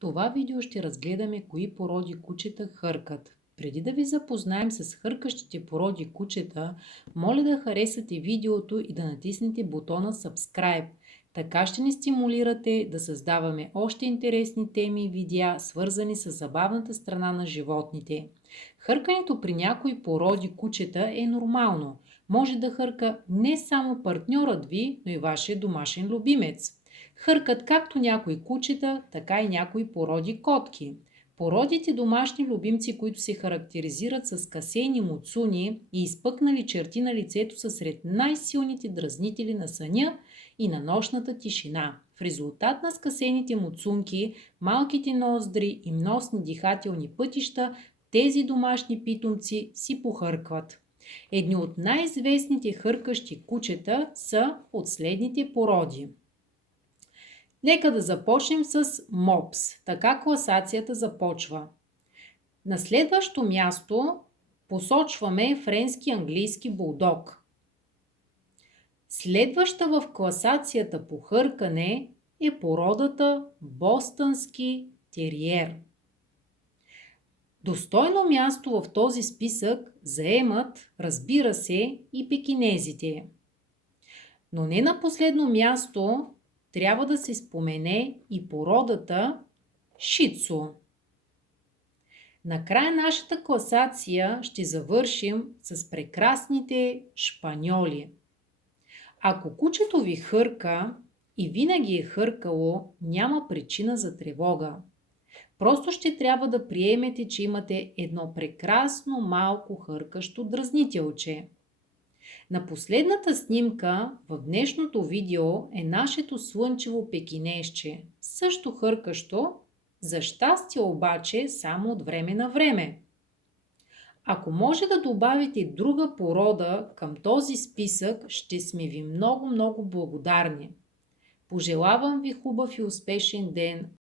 това видео ще разгледаме кои породи кучета хъркат. Преди да ви запознаем с хъркащите породи кучета, моля да харесате видеото и да натиснете бутона Subscribe. Така ще ни стимулирате да създаваме още интересни теми и видеа, свързани с забавната страна на животните. Хъркането при някои породи кучета е нормално. Може да хърка не само партньорът ви, но и вашия домашен любимец. Хъркат както някои кучета, така и някои породи котки. Породите домашни любимци, които се характеризират с касейни муцуни и изпъкнали черти на лицето, са сред най-силните дразнители на съня и на нощната тишина. В резултат на скъсените муцунки, малките ноздри и носни дихателни пътища, тези домашни питомци си похъркват. Едни от най-известните хъркащи кучета са от следните породи. Нека да започнем с мопс. Така класацията започва. На следващо място посочваме френски английски булдог. Следваща в класацията по хъркане е породата бостънски териер. Достойно място в този списък заемат, разбира се, и пекинезите. Но не на последно място трябва да се спомене и породата шицу. Накрая нашата класация ще завършим с прекрасните шпаньоли. Ако кучето ви хърка и винаги е хъркало, няма причина за тревога. Просто ще трябва да приемете, че имате едно прекрасно малко хъркащо дразнителче. На последната снимка в днешното видео е нашето слънчево пекинесче, също хъркащо, за щастие обаче само от време на време. Ако може да добавите друга порода към този списък, ще сме ви много благодарни. Пожелавам ви хубав и успешен ден!